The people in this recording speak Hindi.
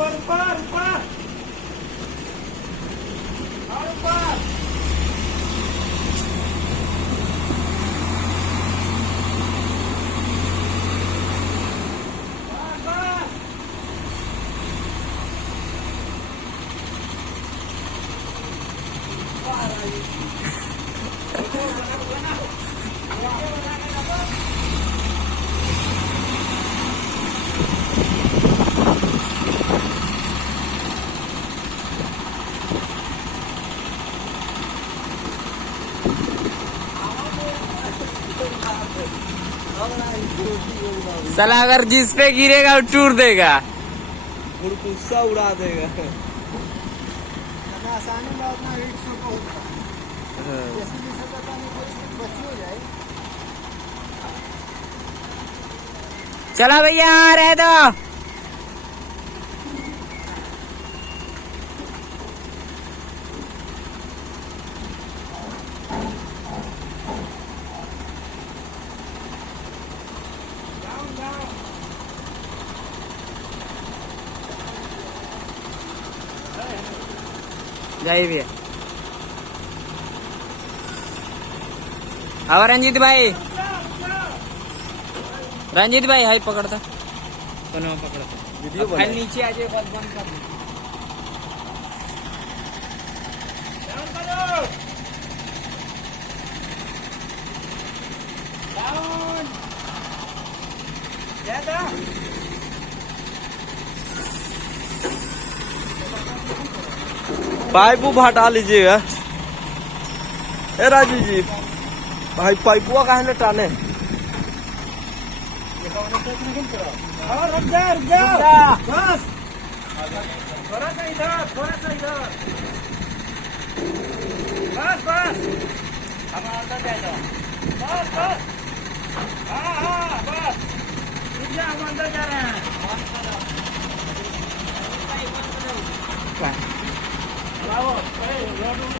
ऊपर ऊपर ऊपर और ऊपर साला अगर जिस पे गिरेगा वो टूट देगा, गुस्सा उड़ा देगा। आसानी में अपना रीट शूट होता है। जैसे जैसे पता नहीं कुछ बची हो जाए। चला भैया रह दो। जाइए भैया। अब रंजीत भाई, रंजीत भाई हाई पकड़ता, पकड़ता वीडियो फाइल नीचे आ जाए, बस बंद कर दो। पाइप हटा लीजिएगा। ए राजू जी, भाई पाइपुआ काहे न टाने? और रुक जा बस, थोड़ा सा इधर बस बस, अब अंदर जाएगा बस बस, हाँ बस, हम अंदर जा रहे हैं।